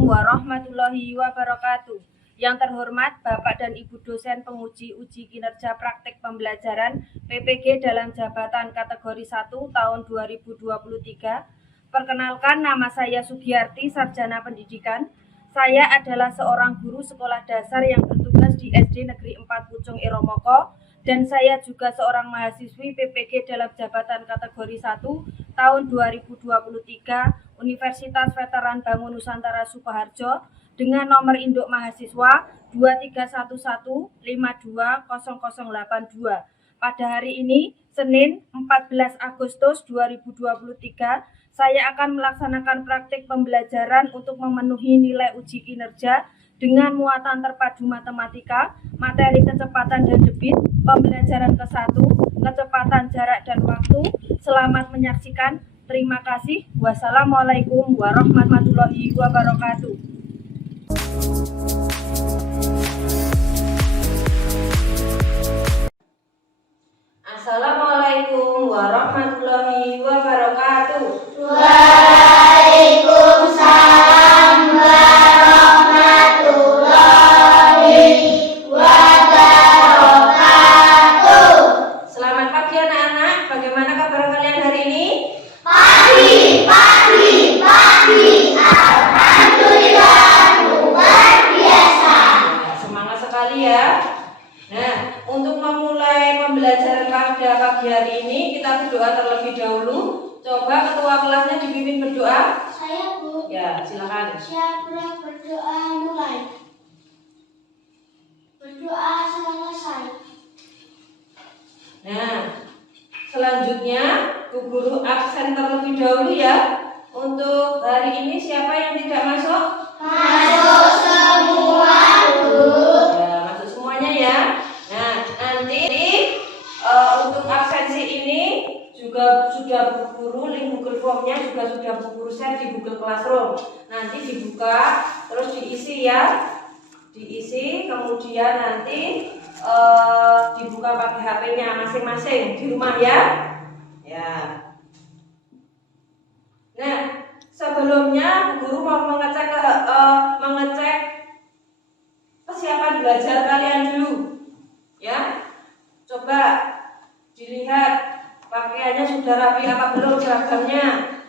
Assalamualaikum warahmatullahi wabarakatuh. Yang terhormat Bapak dan Ibu dosen penguji uji kinerja praktek pembelajaran PPG dalam jabatan kategori 1 tahun 2023. Perkenalkan, nama saya Sugiyarti, sarjana pendidikan. Saya adalah seorang guru sekolah dasar yang bertugas di SD Negeri 4 Pucung Iromoko, dan saya juga seorang mahasiswi PPG dalam jabatan kategori 1 tahun 2023 Universitas Veteran Bangun Nusantara Sukoharjo dengan nomor induk mahasiswa 2311520082. Pada hari ini, Senin 14 Agustus 2023, saya akan melaksanakan praktik pembelajaran untuk memenuhi nilai uji kinerja dengan muatan terpadu matematika, materi kecepatan dan debit, pembelajaran ke-1, kecepatan jarak dan waktu. Selamat menyaksikan. Terima kasih. Wassalamualaikum warahmatullahi wabarakatuh. Assalamualaikum warahmatullahi wabarakatuh. Waalaikumsalam warahmatullahi wabarakatuh. Selamat pagi anak-anak. Bagaimana kabar kalian hari ini? Pagi. Alhamdulillah luar biasa. Semangat sekali ya. Nah, untuk memulai pembelajaran pada pagi hari ini, kita berdoa terlebih dahulu. Coba ketua kelasnya dipimpin berdoa. Saya, Bu. Ya, silakan. Siapa berdoa mulai? Berdoa selesai. Nah, selanjutnya Bu Guru absen terlebih dahulu ya. Untuk hari ini siapa yang tidak masuk? Masuk semua, Bu. Ya, masuk semuanya ya. Nah, nanti untuk absensi ini juga sudah Bu Guru, link Google Form-nya juga sudah Bu Guru share di Google Classroom. Nanti dibuka, terus diisi ya. Diisi, kemudian nanti dibuka pakai HP-nya masing-masing di rumah ya. Ya. Nah, sebelumnya Bu Guru mau mengecek kesiapan belajar kalian dulu. Ya. Coba dilihat pakaiannya sudah rapi apa belum, seragamnya.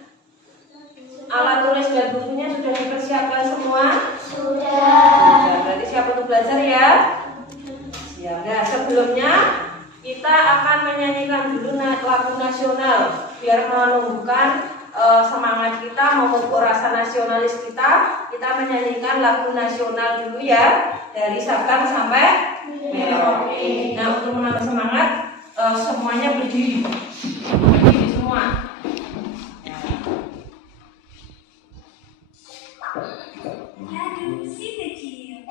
Alat tulis dan bukunya sudah dipersiapkan semua? Sudah. Berarti siap untuk belajar ya? Siap. Nah, sebelumnya kita akan menyanyikan dulu lagu nasional biar menumbuhkan semangat kita, memupuk rasa nasionalis kita. Kita menyanyikan lagu nasional dulu ya, dari Sabang sampai Merauke. Nah, untuk menambah semangat semuanya berdiri semua. Aduh, si kecil.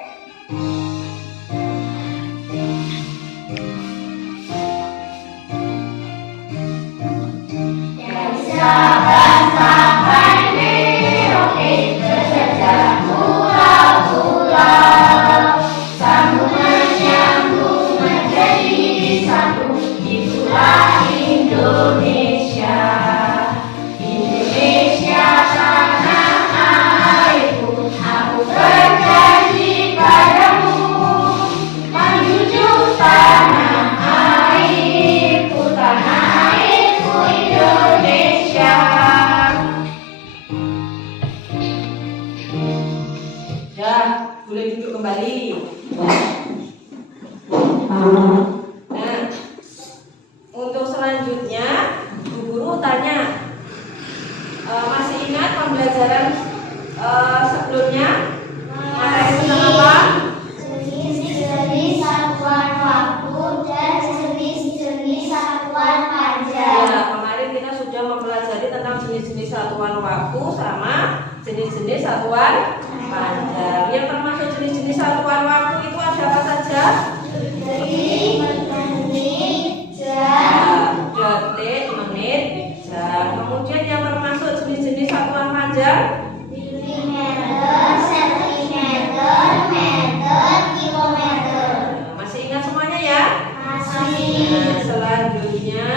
Dari Sabang sampai Merauke, tersejar pulau-pulau, sambungan nyambung menjadi satu. Itulah Indonesia. Indonesia tanah airku, aku berjanji padamu, menjunjung tanah airku, Indonesia. Ya, boleh duduk kembali. Nah, untuk selanjutnya Bu Guru tanya, masih ingat pembelajaran sebelumnya? Materi tentang apa? Jenis-jenis satuan waktu dan jenis-jenis satuan panjang. Ya, kemarin kita sudah mempelajari tentang jenis-jenis satuan waktu sama jenis-jenis satuan panjang. Yang termasuk jenis-jenis satuan waktu itu ada apa saja? Detik, menit, jam. Detik, menit, jam. Kemudian yang termasuk jenis-jenis satuan panjang? Milimeter, sentimeter, meter, kilometer. Masih ingat semuanya ya? Masih. Nah, selanjutnya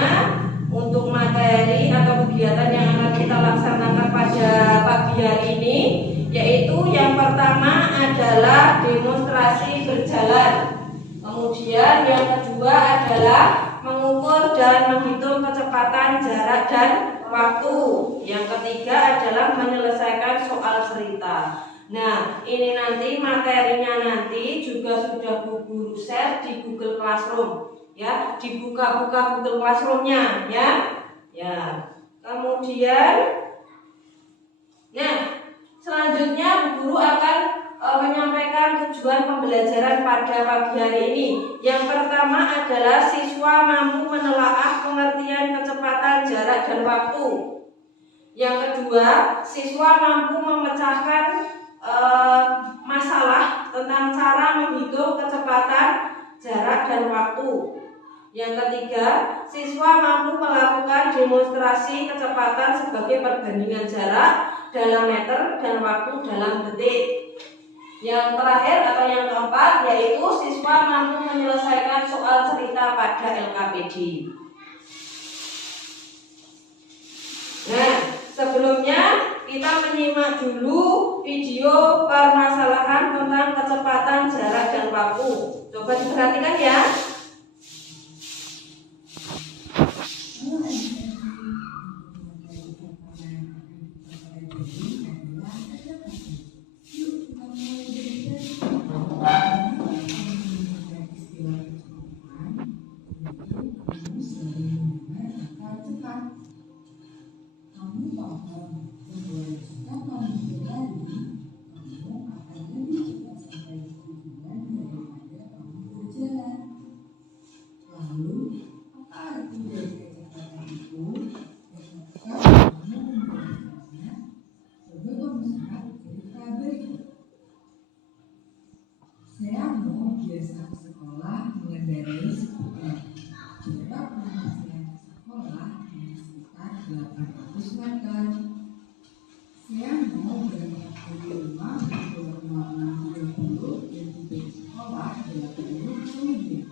untuk materi atau kegiatan yang akan kita laksanakan pada pagi hari ini, yaitu yang pertama adalah demonstrasi berjalan. Kemudian yang kedua adalah mengukur dan menghitung kecepatan, jarak, dan waktu. Yang ketiga adalah menyelesaikan soal cerita. Nah, ini nanti materinya nanti juga sudah Bu Guru share di Google Classroom. Ya, dibuka-buka Google Classroom-nya ya. Ya. Kemudian selanjutnya Bu Guru akan menyampaikan tujuan pembelajaran pada pagi hari ini. Yang pertama adalah siswa mampu menelaah pengertian kecepatan, jarak, dan waktu. Yang kedua, siswa mampu memecahkan masalah tentang cara menghitung kecepatan, jarak, dan waktu. Yang ketiga, siswa mampu melakukan demonstrasi kecepatan sebagai perbandingan jarak dalam meter dan waktu dalam detik. Yang terakhir atau yang keempat yaitu siswa mampu menyelesaikan soal cerita pada LKPD. Nah, sebelumnya kita menyimak dulu video permasalahan tentang kecepatan, jarak, dan waktu. Coba diperhatikan ya. Saya mau biasa ke sekolah mengendarai skuter. Jarak penghasilan ke sekolah hanya sekitar 800 meter. Saya mau berangkat dari rumah pukul 06.30 dan tiba di sekolah 8.30 menit.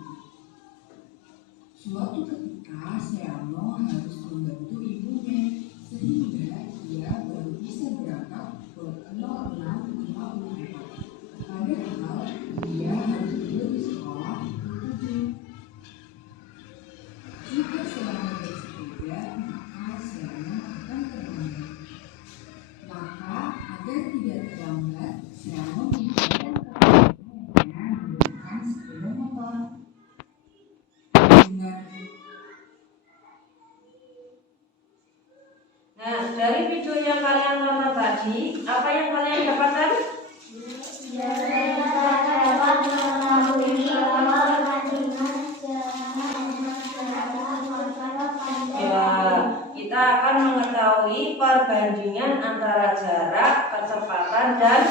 Suatu ketika Seano harus membantu ibunya sehingga dia baru bisa berangkat pukul 06.54. Padahal dia harus tidur di sekolah pukul 7. Jika Seano bersepeda, maka Seano akan terlambat. Maka agar tidak terlambat, Seano menggunakan kekuatannya menggunakan sepeda motor. Nah, dari video yang kalian tonton tadi, apa yang kalian dapatkan? Dapat mengetahui bahwa perbandingan Ya, kita akan mengetahui perbandingan antara jarak, kecepatan, dan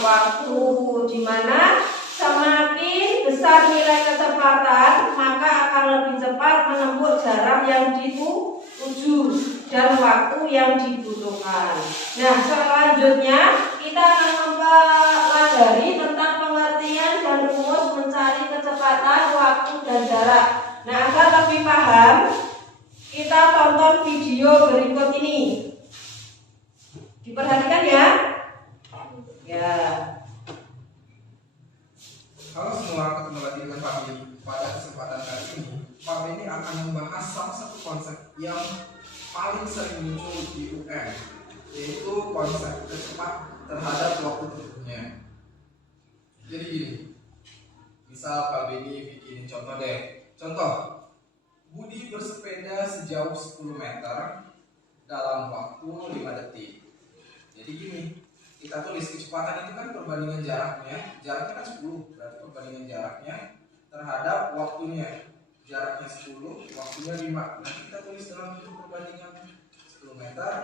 waktu. Di mana semakin besar nilai kecepatan, maka akan lebih cepat menempuh jarak yang dituju dan waktu yang dibutuhkan. Nah, selanjutnya kita akan mempelajari tentang pengertian dan rumus mencari kecepatan, waktu, dan jarak. Nah, agar lebih paham, kita tonton video berikut ini. Diperhatikan ya. Ya. Halo semua, ketemu lagi dengan Pak Beni. Pada kesempatan kali ini, Pak Beni akan membahas salah satu konsep yang paling sering muncul di UN, yaitu konsep cepat terhadap waktu tempuhnya. Jadi gini, misal Pak Beni bikin contoh deh. Contoh, Budi bersepeda sejauh 10 meter dalam waktu 5 detik. Jadi gini, kita tulis kecepatan itu kan perbandingan jaraknya kan 10, berarti perbandingan jaraknya terhadap waktunya. Jaraknya 10, waktunya 5. Nanti kita tulis dalam bentuk perbandingan 10 meter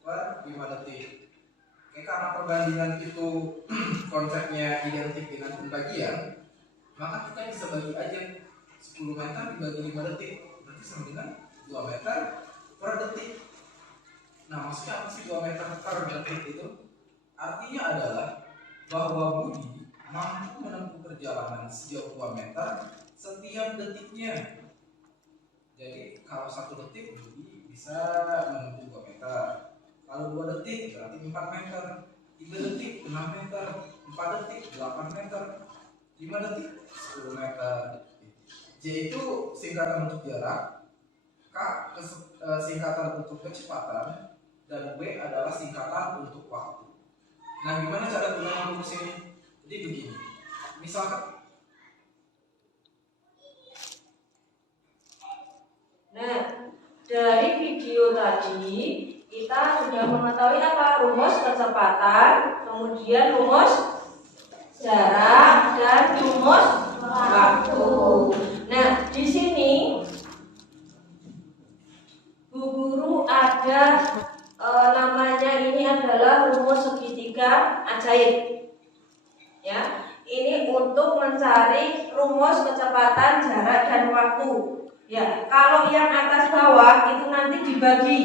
per 5 detik. Oke, karena perbandingan itu konsepnya identik dengan pembagian, maka kita bisa bagi aja 10 meter dibagi 5 detik. Berarti sama dengan 2 meter per detik. Nah, maksudnya apa sih 2 meter per detik itu? Artinya adalah bahwa Budi mampu menempuh perjalanan sejauh 2 meter setiap detiknya. Jadi kalau 1 detik Budi bisa menempuh 2 meter. Kalau 2 detik berarti 4 meter. 3 detik 6 meter, 4 detik 8 meter, 5 detik 10 meter. J itu singkatan untuk jarak, K singkatan untuk kecepatan, dan W adalah singkatan untuk waktu. Nah, gimana cara gunain rumus ini? Jadi begini, misalkan Nah, dari video tadi kita sudah mengetahui apa? Rumus kecepatan, kemudian rumus jarak, dan rumus waktu. Nah, di sini Bu Guru ada namanya ini adalah rumus segitiga ajaib. Ya, ini untuk mencari rumus kecepatan, jarak, dan waktu. Ya, kalau yang atas bawah itu nanti dibagi.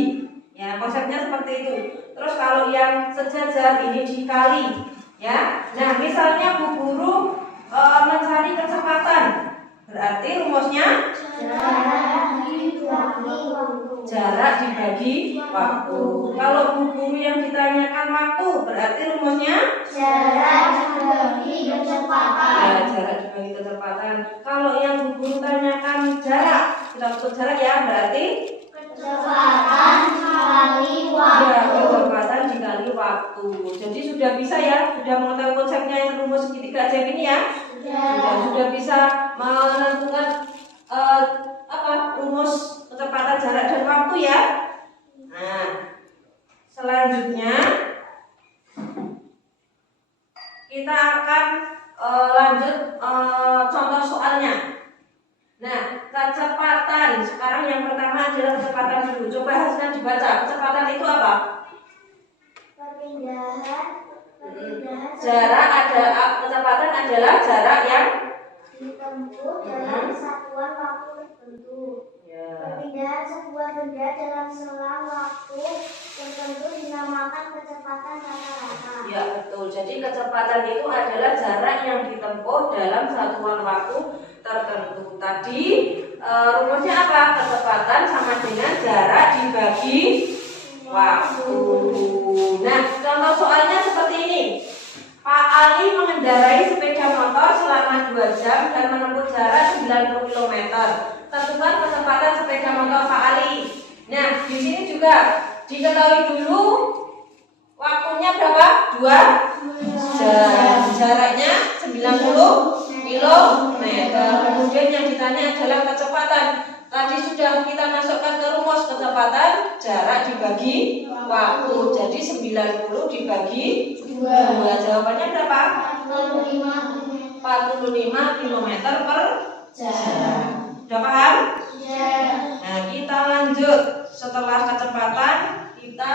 Ya, konsepnya seperti itu. Terus kalau yang sejajar ini dikali. Ya, nah misalnya Bu Guru mencari kecepatan, berarti rumusnya jarak dibagi waktu. Kalau Bu Guru yang ditanyakan waktu, berarti rumusnya jarak dibagi kecepatan. ya, jarak dibagi kecepatan. Kalau yang Bu Guru tanyakan jarak, kita butuh jarak ya, berarti Kecepatan dikali waktu. ya, kecepatan dikali waktu. Jadi sudah bisa ya, sudah mengetahui konsepnya yang rumus segitiga ajaib ini ya. Sudah bisa menentukan rumus kecepatan, jarak, dan waktu ya. Nah, selanjutnya kita akan lanjut contoh soalnya. Nah, kecepatan sekarang yang pertama adalah kecepatan dulu. Coba hasilnya dibaca. Kecepatan itu apa? Perpindahan Jarak kecepatan adalah jarak yang ditempuh dalam satuan waktu tertentu. Perpindahan sebuah benda dalam selang waktu tertentu dinamakan kecepatan rata-rata. Ya, betul. Jadi kecepatan itu adalah jarak yang ditempuh dalam satuan waktu tertentu. Tadi rumusnya apa? Kecepatan sama dengan jarak dibagi waktu. Nah, contoh soalnya seperti ini. Pak Ali mengendarai sepeda motor selama 2 jam dan menempuh jarak 90 km. Tentukan kecepatan sepeda motor Pak Ali. Nah, di sini juga diketahui dulu waktunya berapa? 2 jam. Jaraknya 90 km. Kemudian yang ditanya adalah kecepatan. Tadi sudah kita masukkan ke rumus kecepatan, jarak dibagi waktu. Jadi 90 dibagi 2. Jawabannya berapa? 45 km per jam. Sudah paham? Nah, kita lanjut. Setelah kecepatan, kita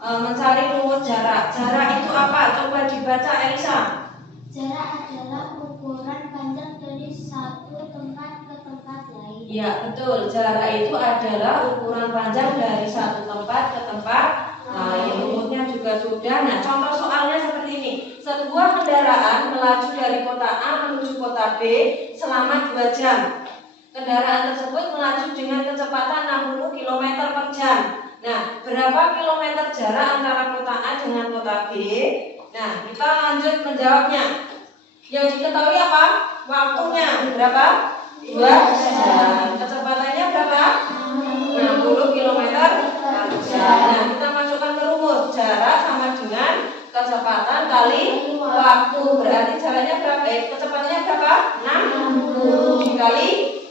mencari rumus jarak. Jarak itu apa? Coba dibaca, Elisa. Jarak adalah ukuran panjang dari satu tempat ke tempat lain. Ya, betul. Jarak itu adalah ukuran panjang dari satu tempat ke tempat lain. Rumusnya juga sudah. Nah, contoh soalnya seperti ini. Sebuah kendaraan melaju dari kota A menuju kota B selama 2 jam. Kendaraan tersebut melaju dengan kecepatan 60 km per jam. Nah, berapa kilometer jarak antara kota A dengan kota B? Nah, kita lanjut menjawabnya. Yang diketahui apa? Waktunya berapa? 2 jam. Kecepatannya berapa? 60 km per jam. Nah, kita masukkan ke rumus. Jarak sama dengan kecepatan kali waktu. Berarti jaraknya berapa? Kecepatannya berapa? 60 dikali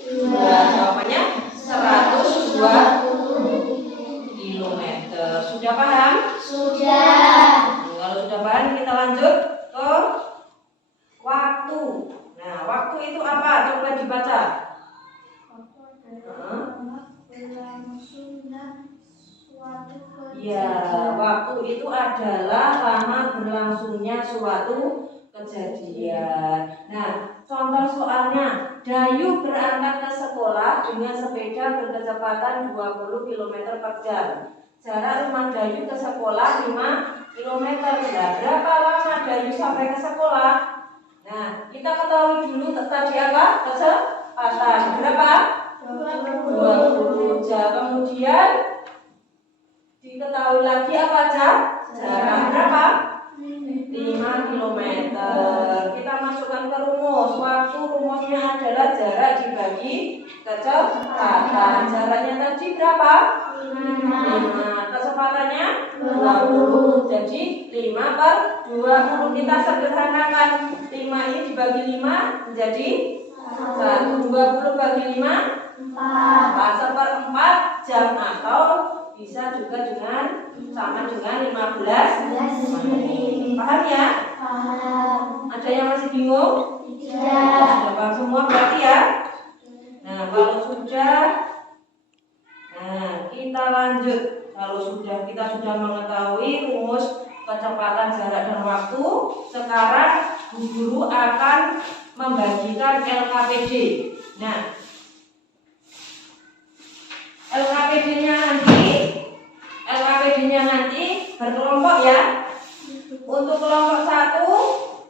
2. Jawabannya 102 km. Sudah paham? Sudah. Kalau sudah paham, kita lanjut ke waktu. Nah, waktu itu apa? Coba dibaca. Ya, waktu itu adalah lama berlangsungnya suatu kejadian. Nah, contoh soalnya, Dayu berangkat ke sekolah dengan sepeda berkecepatan 20 km per jam. Jarak rumah Dayu ke sekolah 5 km. Nah, berapa lama Dayu sampai ke sekolah? Nah, kita ketahui dulu tadi apa? Kecepatan. Berapa? 20 jam. Kemudian diketahui lagi apa, jarak berapa? 5 kilometer. Kita masukkan ke rumus. Waktu rumusnya adalah jarak dibagi kecepatan. Jaraknya tadi berapa? 5. Kecepatannya 20. Jadi 5/20. Kita sederhanakan. 5 ini dibagi 5 menjadi 1. 20 bagi 5 4. 1/4 jam, atau bisa juga dengan sama dengan 15 menit. Paham ya? Paham. Ada yang masih bingung? Tidak. Sudah paham semua berarti ya? Nah, kalau sudah, kita lanjut. Kalau kita sudah mengetahui rumus kecepatan, jarak, dan waktu, sekarang Bu Guru akan membagikan LKPD. Nah, LKPD-nya nanti berkelompok ya. Untuk kelompok 1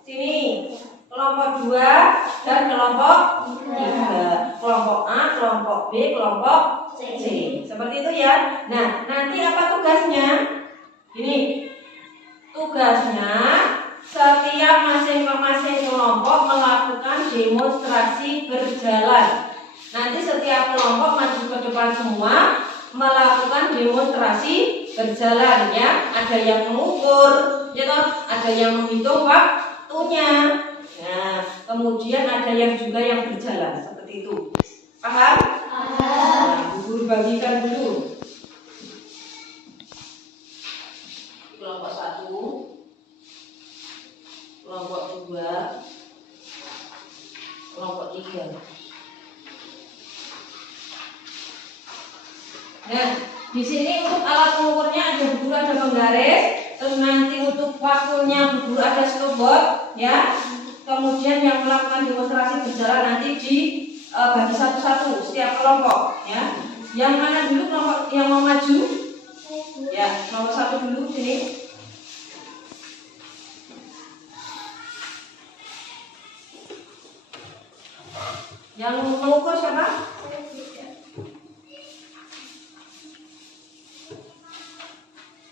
sini, kelompok 2 dan kelompok 3. Kelompok A, kelompok B, kelompok C. Seperti itu ya. Nah, nanti apa tugasnya? Ini tugasnya setiap masing-masing kelompok melakukan demonstrasi berjalan. Nanti setiap kelompok maju ke depan semua melakukan demonstrasi berjalan ya. Ada yang mengukur, ya toh? Ada yang menghitung waktunya. Nah, kemudian ada yang juga yang berjalan seperti itu. Paham? Nah, Bu Guru bagikan dulu. Kelompok 1, kelompok 2, kelompok 3. Nah, di sini untuk alat pengukurnya ada Bu Guru ada penggaris, terus nanti untuk waktunya Bu Guru ada stopwatch ya. Kemudian yang melakukan demonstrasi berjalan nanti bagi satu-satu setiap kelompok ya. Yang mana dulu kelompok yang mau maju? Ya, nomor 1 dulu sini. Yang mengukur siapa?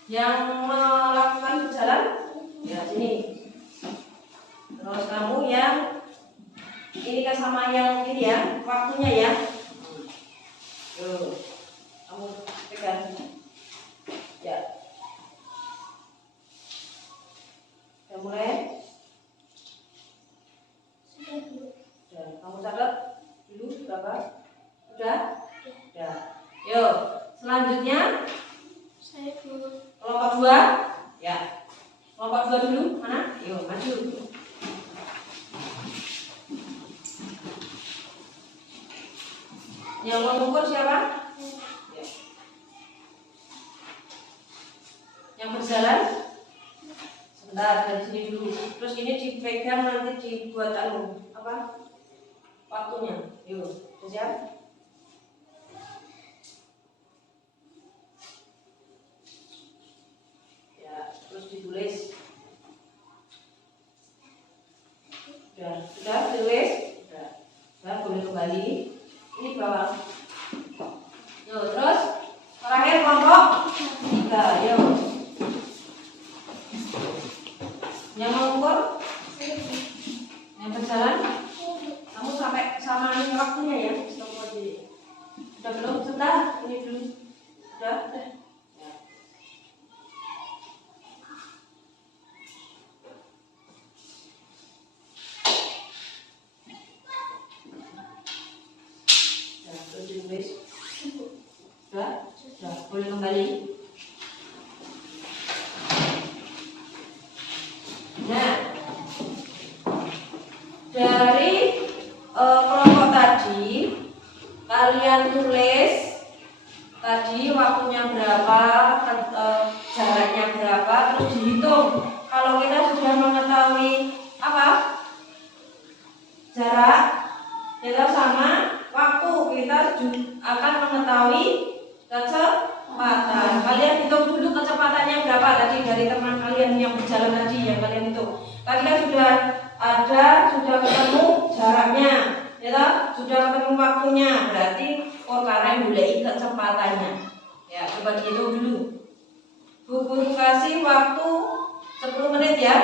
Yang melakukan berjalan? Ya, sini. Terus kamu yang ini kan sama yang ini ya, waktunya ya. Tuh, kamu pegang. Ya. Udah mulai? Sudah. Kamu catat dulu berapa? Sudah? Sudah. Yuk, selanjutnya kelompok 2. Ya. Kelompok 2 dulu, mana? Yuk, maju. Yang mengukur siapa? Ya. Yang berjalan? Sebentar, dari sini dulu. Terus ini dipegang nanti dibuat apa? Waktunya. Yuk, siap? Terus ditulis. Sudah ditulis? Sudah, boleh kembali. Ini bawah. Yuk, terus terakhir kelompok 3. Yuk. Yang mengukur? Yang berjalan? Kamu sampai sama ini waktunya ya? Sudah belum? Sudah? Ini dulu. Sudah? Sudah, boleh kembali. Nah, dari kelompok tadi kalian tulis tadi waktunya berapa, jaraknya berapa, terus dihitung. Kalau kita sudah mengetahui apa jarak, kita sama waktu, kita akan mengetahui kecepatan. Kalian hitung dulu kecepatannya berapa tadi dari teman kalian yang berjalan tadi yang kalian hitung. Kalian sudah ketemu jaraknya, ya, sudah ketemu waktunya. Berarti kalian mulai kecepatannya. Ya, coba dihitung dulu. Bu Guru kasih waktu 10 10 menit ya.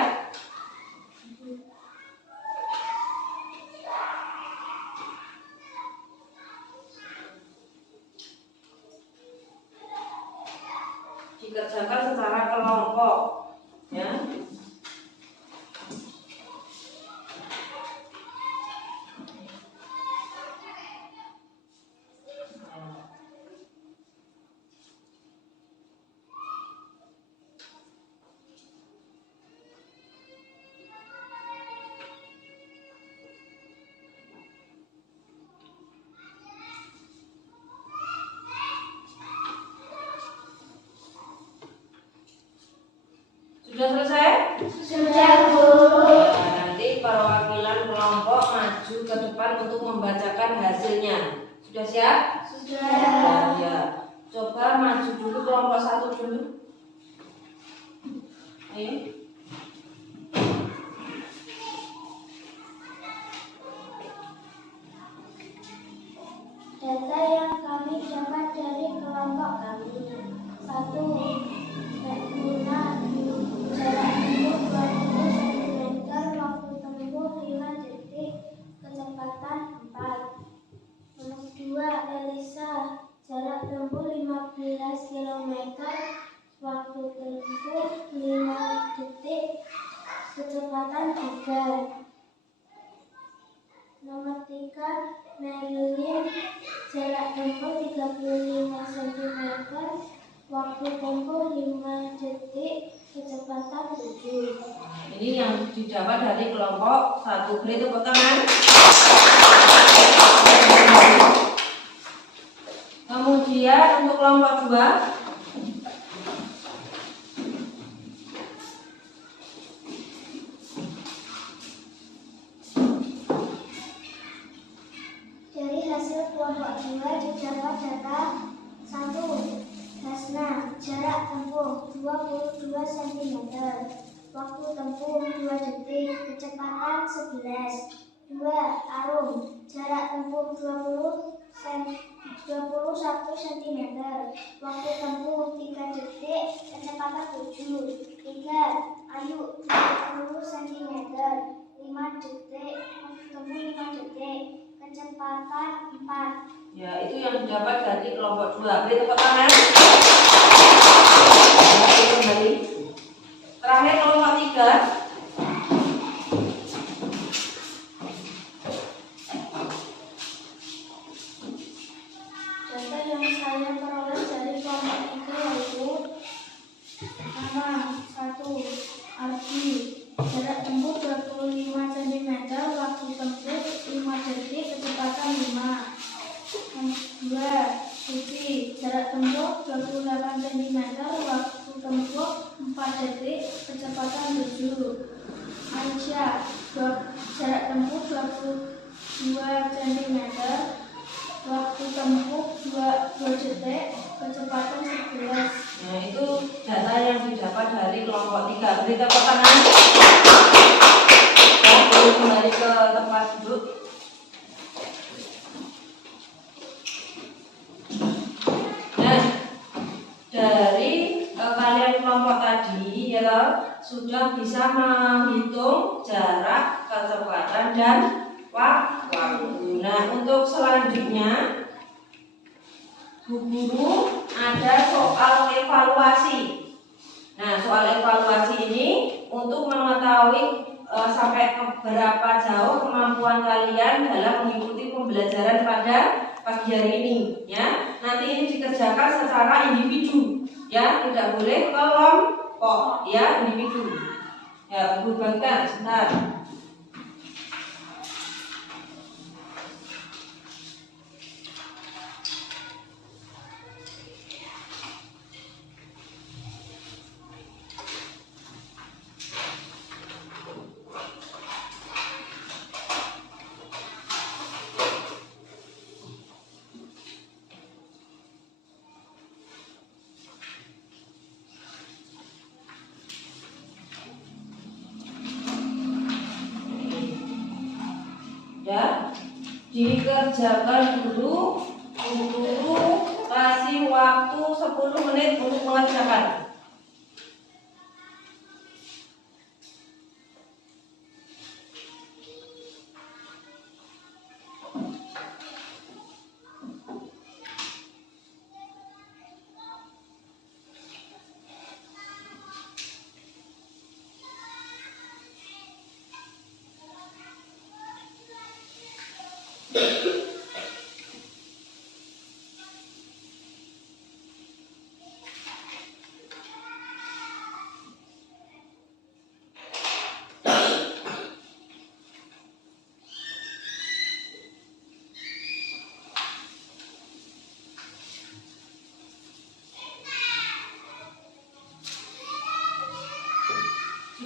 Dikerjakan secara kelompok ya. Sudah selesai? Sudah, Bu. Nah, nanti perwakilan kelompok maju ke depan untuk membacakan hasilnya. Sudah siap? Sudah. Ya. Coba maju dulu kelompok 1 dulu. Ayo. Data yang kami dapat dari kelompok kami. 1. Guna jarak tempuh 20 cm, waktu tempuh 5 detik, kecepatan 4. Nomor 2. Elisa, jarak tempuh 15 km, waktu tempuh 5 detik, kecepatan 3. Nomor 3. Marilyn, jarak tempuh 35 cm, waktu tempuh 5 detik, kecepatan 7. Ini yang didapat dari kelompok 1. Beri tepuk tangan. Kemudian untuk kelompok 2. Dari hasil kelompok 2 didapat data 1. Hasna, jarak tempuh 22 cm, waktu tempuh 2 detik, kecepatan 11. 2. Arum, jarak tempuh 21 cm, waktu tempuh 3 detik, kecepatan 7. 3. Ayu, 20 cm, 5 detik, waktu tempuh 5 detik, kecepatan 4. Ya, itu yang didapat dari kelompok 2. Beri tepuk tangan. Kembali. Terakhir kelompok 3. Data yang saya peroleh dari kelompok 3 yaitu pertama, 1. Ardi, jarak tempuh 25 cm, waktu tempuh 5 detik, kecepatan 5. 2. Suci, jarak tempuh 28 cm, waktu tempuh 4 detik, kecepatan 7. Aisyah, jarak tempuh 22 cm, waktu tempuh 2 detik, kecepatan 11. Nah, itu data yang didapat dari kelompok 3. Beri tepuk tangan. Ya, boleh kembali ke tempat duduk. Nah, dari kalian kelompok tadi ya sudah bisa menghitung jarak, kecepatan dan waktu. Nah, untuk selanjutnya Bu Guru ada soal evaluasi. Nah, soal evaluasi ini untuk mengetahui sampai berapa jauh kemampuan kalian dalam mengikuti pembelajaran pada pagi hari ini ya. Nanti ini dikerjakan secara individu ya, tidak boleh kelompok ya, individu. Ya, Bu bagikan sebentar. Ya, dikerjakan dulu. Guru kasih waktu 10 menit untuk mengerjakan.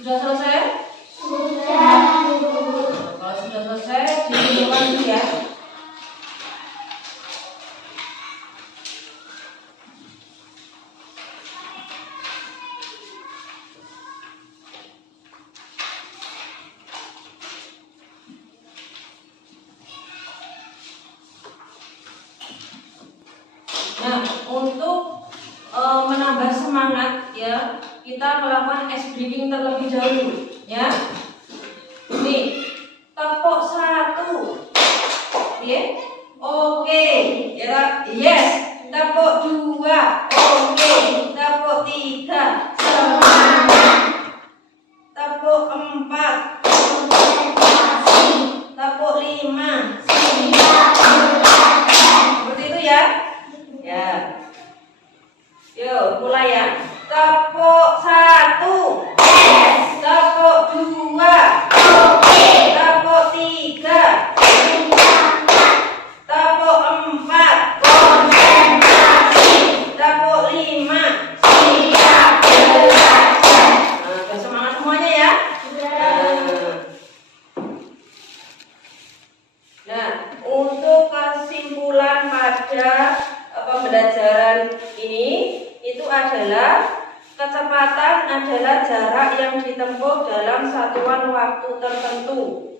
Sudah selesai? Sudah. Kalau sudah selesai, dikumpulkan dulu ya. Nah, untuk menambah semangat ya, kita melakukan ice breaking terlebih dahulu ya. Nih, tepuk 1. Ya. Oke, ya. Yes. Tepuk 2. Oke. Tepuk 3. Semangat. Tepuk 4. Tepuk 5. Seperti itu ya. Ya. Yuk, mulai ya. Tepuk 1. Yes. Tepuk 2. Oke. Tepuk 3. Tepuk 4. Konsentrasi. Tepuk 5. Siap belajar. Nah, semangat semuanya ya. Nah, untuk kesimpulan pada pembelajaran ini itu adalah kecepatan adalah jarak yang ditempuh dalam satuan waktu tertentu.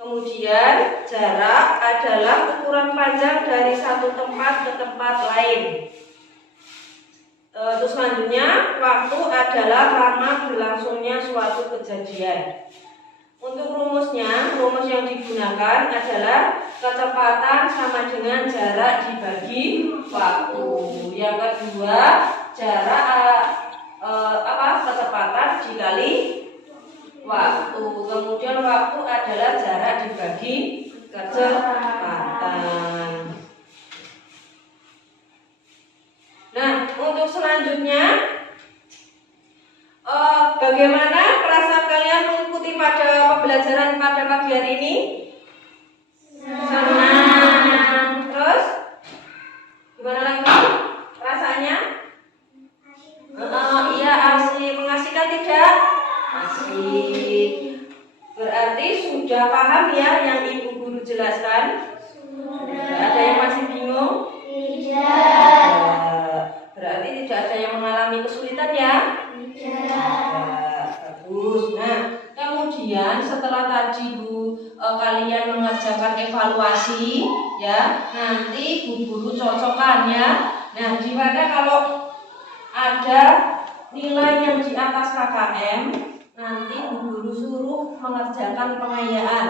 Kemudian jarak adalah ukuran panjang dari satu tempat ke tempat lain. Terus selanjutnya waktu adalah lama berlangsungnya suatu kejadian. Untuk rumusnya, rumus yang digunakan adalah kecepatan sama dengan jarak dibagi waktu. Yang kedua, jarak kecepatan dikali waktu. Kemudian waktu adalah jarak dibagi kecepatan. Nah, untuk selanjutnya, bagaimana perasaan kalian mengikuti pada pembelajaran pada pagi hari ini? Senang. Terus, gimana lagi rasanya? Iya, asik. Mengasihkan tidak? Asik. Berarti sudah paham ya yang ibu guru jelaskan? Sudah. Ada yang masih bingung? Tidak. Berarti tidak ada yang mengalami kesulitan ya? Bagus. Nah, kemudian setelah tadi kalian mengerjakan evaluasi ya, nanti bu guru cocokkan ya. Nah, dimana kalau ada nilai yang di atas KKM, nanti bu guru suruh mengerjakan pengayaan.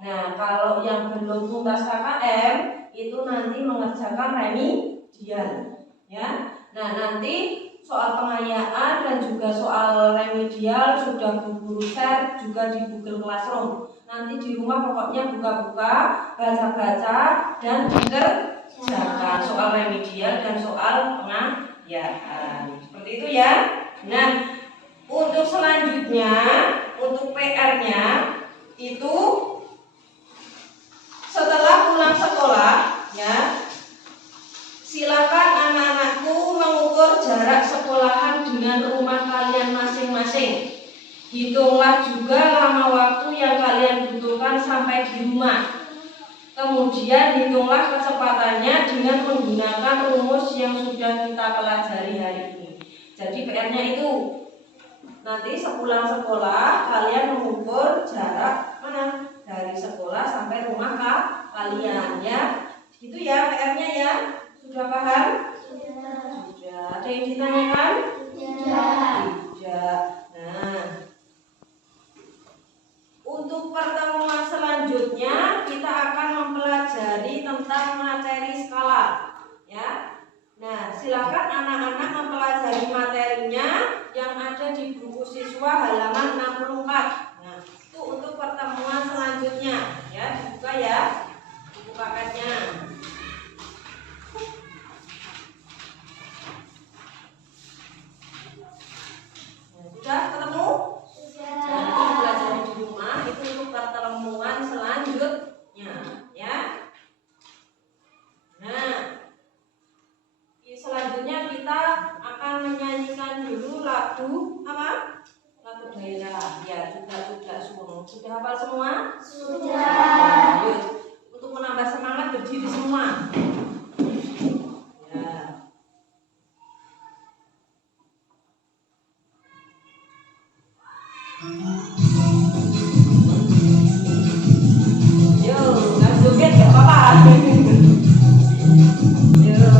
Nah, kalau yang belum tuntas KKM itu nanti mengerjakan remedial ya. Nah, nanti soal pengayaan dan juga soal remedial sudah bu guru share juga di Google Classroom. Nanti di rumah pokoknya buka-buka, baca-baca dan dikerjakan soal remedial dan soal pengayaan. Seperti itu ya. Nah, untuk selanjutnya, untuk PR-nya itu setelah pulang sekolah ya, silakan anak-anakku mengukur jarak sekolahan dengan rumah kalian masing-masing. Hitunglah juga lama waktu yang kalian butuhkan sampai di rumah. Kemudian hitunglah kecepatannya dengan menggunakan rumus yang sudah kita pelajari hari ini. Jadi PR-nya itu nanti sepulang sekolah kalian mengukur jarak mana dari sekolah sampai rumah kalian ya. Itu ya PR-nya ya. Sudah paham? Sudah. Ada yang ditanyakan? Tidak. Nah, untuk pertemuan selanjutnya kita akan mempelajari tentang materi skala ya. Nah, silakan anak-anak mempelajari materinya yang ada di buku siswa halaman 64. Nah, itu untuk pertemuan selanjutnya ya, dibuka ya buku paketnya. Sudah ketemu? Sudah. Jadi belajar di rumah itu untuk pertemuan selanjutnya ya. Nah, selanjutnya kita akan menyanyikan dulu lagu apa? bentuk daerah. Ya, juga semua. Sudah hafal semua? Sudah. Yuk, untuk menambah semangat berdiri semua. Ya. Yuk, nggak joget nggak apa-apa. Yuk.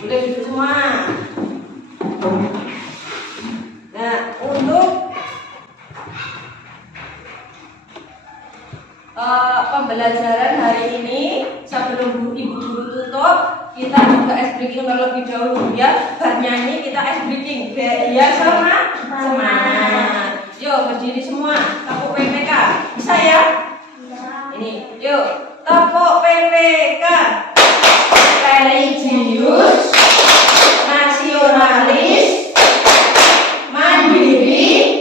Boleh duduk semua. Nah, untuk pembelajaran hari ini sebelum ibu guru tutup, kita juga ice breaking terlebih dahulu ya. Bernyanyi kita ice breaking. Ya sama semangat. Yuk berdiri semua. Tepuk PPK. Bisa ya? Ini. Yuk tepuk PPK. Religius, nasionalis, mandiri,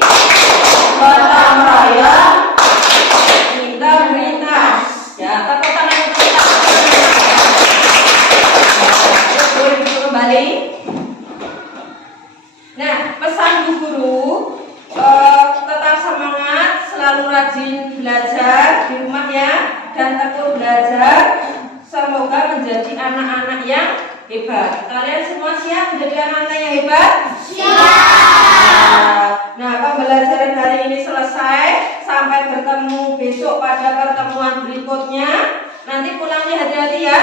gotong royong, integritas. Ya, tepuk tangan untuk kita. Boleh duduk kembali. Nah, pesan Bu Guru, tetap semangat, selalu rajin belajar di rumah ya, dan tekun belajar. Semoga menjadi anak-anak yang hebat. Kalian semua siap menjadi anak-anak yang hebat? Siap. Nah, pembelajaran hari ini selesai. Sampai bertemu besok pada pertemuan berikutnya. Nanti pulangnya hati-hati ya.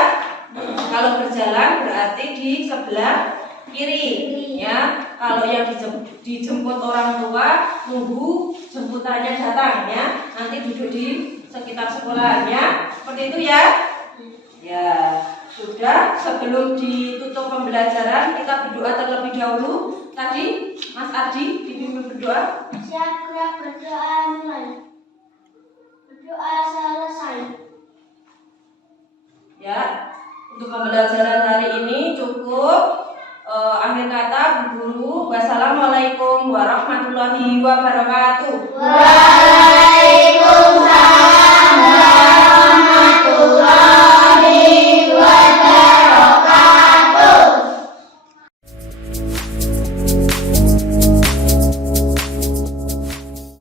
Kalau berjalan berarti di sebelah kiri ya. Kalau yang dijemput orang tua, nunggu jemputannya datang ya. Nanti duduk di sekitar sekolahnya. Seperti itu ya. Ya, sudah. Sebelum ditutup pembelajaran, kita berdoa terlebih dahulu. Tadi Mas Ardi dipimpin berdoa. Siap gerak berdoa mulai. Berdoa selesai. Ya, untuk pembelajaran